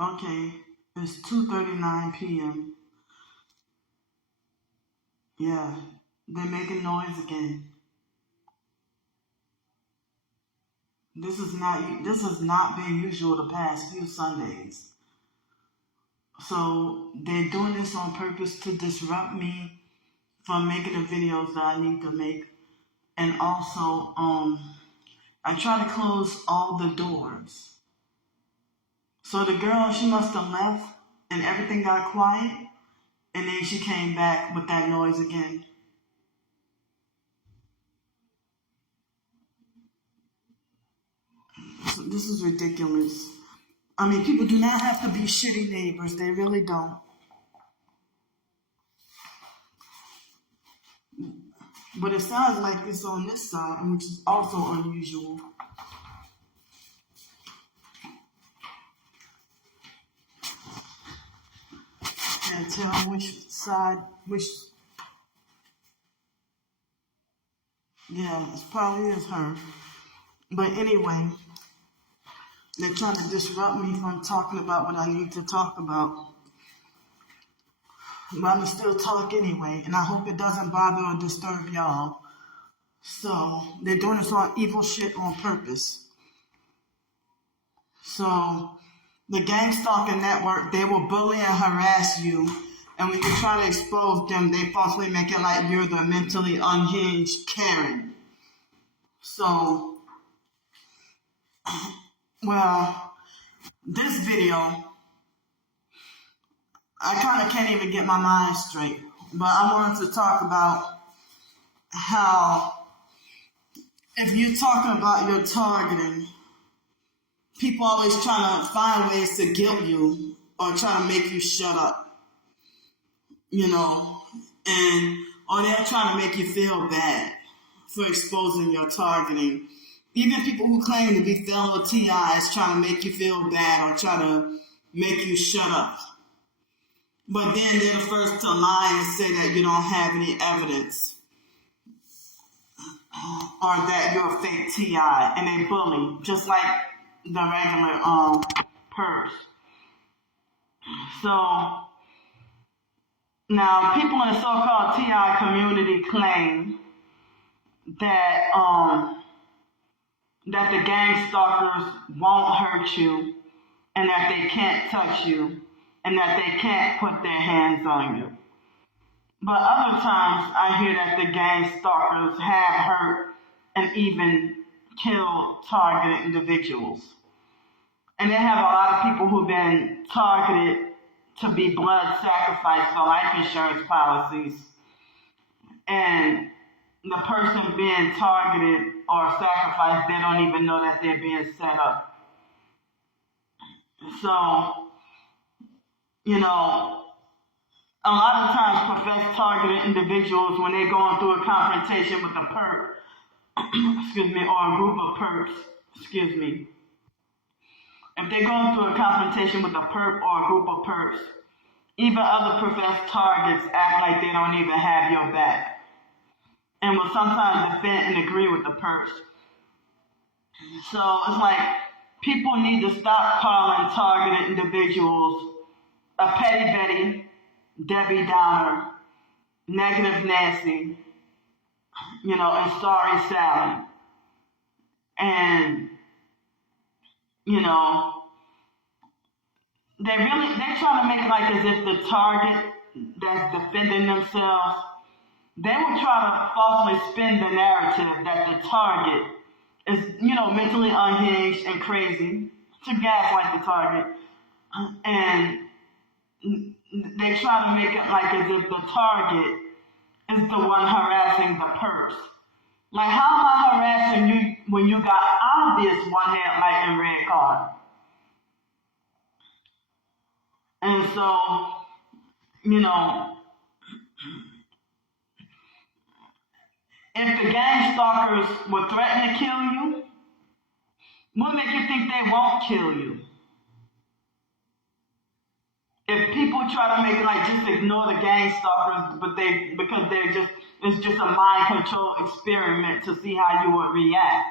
Okay, it's 2:39 p.m. Yeah, they're making noise again. This has not been usual the past few Sundays. So they're doing this on purpose to disrupt me from making the videos that I need to make. And also, I try to close all the doors. So the girl, she must have left and everything got quiet. And then she came back with that noise again. So this is ridiculous. I mean, people do not have to be shitty neighbors. They really don't. But it sounds like it's on this side, which is also unusual. Can't tell which side, yeah, it probably is her. But anyway, they're trying to disrupt me from talking about what I need to talk about. But I'm still talk anyway, and I hope it doesn't bother or disturb y'all. So, they're doing this on evil shit on purpose. So, the gang stalking network, they will bully and harass you. And when you try to expose them, they falsely make it like you're the mentally unhinged Karen. So, well, this video, I kind of can't even get my mind straight. But I wanted to talk about how if you're talking about your targeting, people always trying to find ways to guilt you or try to make you shut up. You know, or they're trying to make you feel bad for exposing your targeting. Even people who claim to be fellow TIs trying to make you feel bad or try to make you shut up. But then they're the first to lie and say that you don't have any evidence or that you're a fake TI, and they bully just like the regular perps. So now people in the so-called TI community claim that that the gang stalkers won't hurt you and that they can't touch you and that they can't put their hands on you. But other times I hear that the gang stalkers have hurt and even killed targeted individuals. And they have a lot of people who've been targeted to be blood sacrificed for life insurance policies. And the person being targeted or sacrificed, they don't even know that they're being set up. So, you know, a lot of times professed targeted individuals, when they're going through a confrontation with a perp, excuse me, or a group of perps, excuse me, if they're going through a confrontation with a perp or a group of perps, even other professed targets act like they don't even have your back and will sometimes defend and agree with the perps. So it's like people need to stop calling targeted individuals a petty Betty, Debbie Downer, negative Nancy, you know, and sorry Sally. And, you know, they're trying to make it like as if the target that's defending themselves, they would try to falsely spin the narrative that the target is, you know, mentally unhinged and crazy to gaslight the target. And they try to make it like as if the target is the one harassing the perps. Like, how am I harassing you when you got obvious one-hand light and red card? And so, you know, if the gang stalkers would threaten to kill you, what make you think they won't kill you? If people try to make it like just ignore the gang stalkers, because it's just a mind control experiment to see how you would react.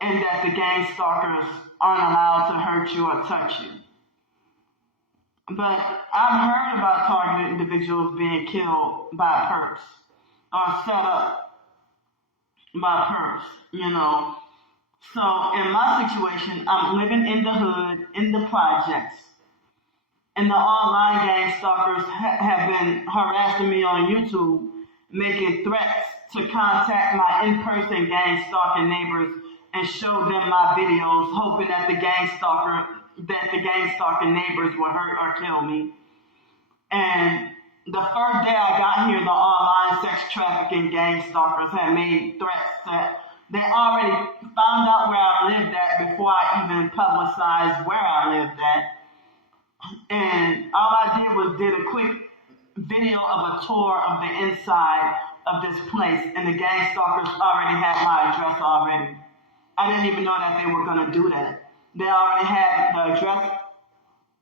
and that the gang stalkers aren't allowed to hurt you or touch you. But I've heard about targeted individuals being killed by perps or set up by perps, you know. So in my situation, I'm living in the hood, in the projects, and the online gang stalkers have been harassing me on YouTube, making threats to contact my in-person gang stalking neighbors and show them my videos, hoping that the gang stalking neighbors will hurt or kill me. And the first day I got here, the online sex trafficking gang stalkers had made threats that they already found out where I lived at before I even publicized where I lived at. And all I did a quick video of a tour of the inside of this place, and the gang stalkers already had my address already. I didn't even know that they were gonna do that. They already had the address.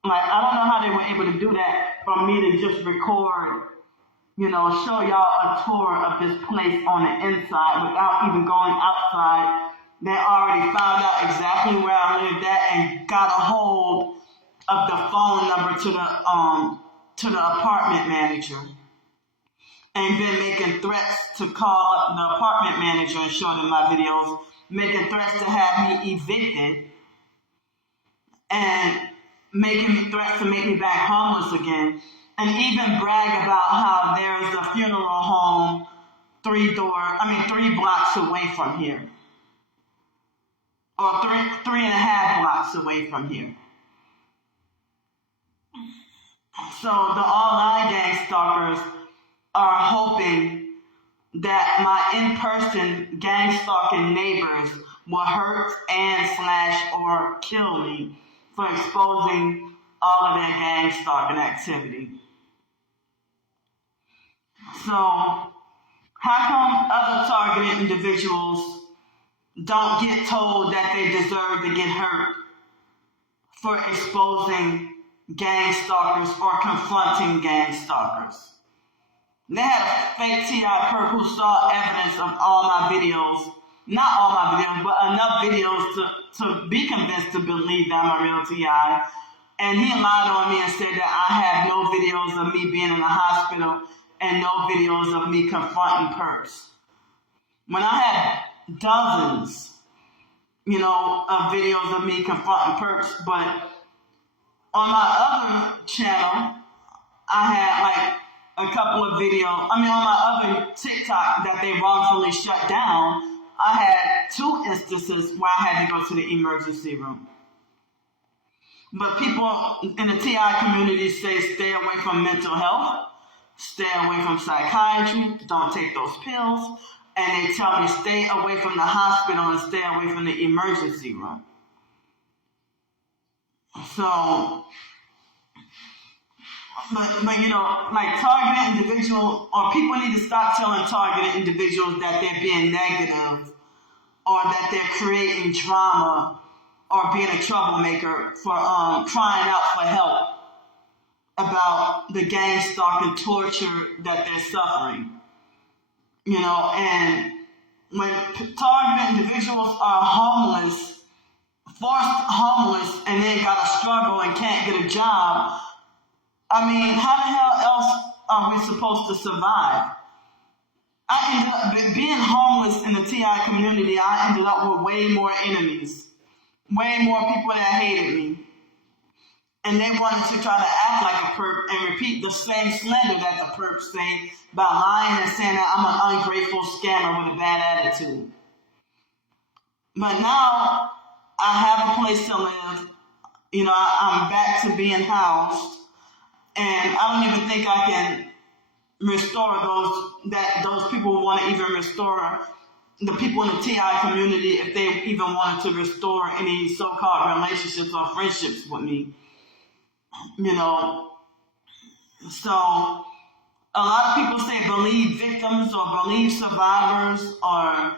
Like, I don't know how they were able to do that for me to just record, you know, show y'all a tour of this place on the inside without even going outside. They already found out exactly where I lived at and got a hold of the phone number to the apartment manager, and been making threats to call up the apartment manager and show them my videos, making threats to have me evicted, and making me threats to make me back homeless again, and even brag about how there's a funeral home 3 blocks away from here, or 3.5 blocks away from here. So the online gang stalkers are hoping that my in-person gang stalking neighbors will hurt and / or kill me for exposing all of their gang stalking activity. So how come other targeted individuals don't get told that they deserve to get hurt for exposing gang stalkers or confronting gang stalkers? They had a fake T.I. perp who saw evidence of all my videos, not all my videos, but enough videos to be convinced to believe that I'm a real T.I. And he lied on me and said that I have no videos of me being in the hospital and no videos of me confronting perps. When I had dozens, you know, of videos of me confronting perps, but on my other channel, I had like a couple of videos. On my other TikTok that they wrongfully shut down, I had 2 instances where I had to go to the emergency room. But people in the TI community say stay away from mental health, stay away from psychiatry, don't take those pills, and they tell me stay away from the hospital and stay away from the emergency room. So, but you know, like targeted individuals, or people need to stop telling targeted individuals that they're being negative, or that they're creating drama, or being a troublemaker for crying out for help about the gang stalking torture that they're suffering. You know, and when targeted individuals are homeless, forced homeless, and then gotta struggle and can't get a job, I mean, how the hell else are we supposed to survive? I ended up being homeless in the TI community. I ended up with way more enemies, way more people that hated me. And they wanted to try to act like a perp and repeat the same slander that the perps say by lying and saying that I'm an ungrateful scammer with a bad attitude. But now I have a place to live. You know, I'm back to being housed. And I don't even think I can restore those people want to even restore the people in the TI community if they even wanted to restore any so-called relationships or friendships with me. You know, so a lot of people say believe victims or believe survivors or,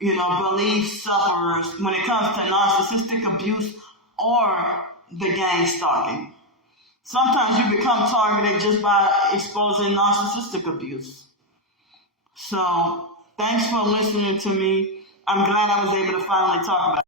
you know, believe sufferers when it comes to narcissistic abuse or the gang stalking. Sometimes you become targeted just by exposing narcissistic abuse. So, thanks for listening to me. I'm glad I was able to finally talk about it.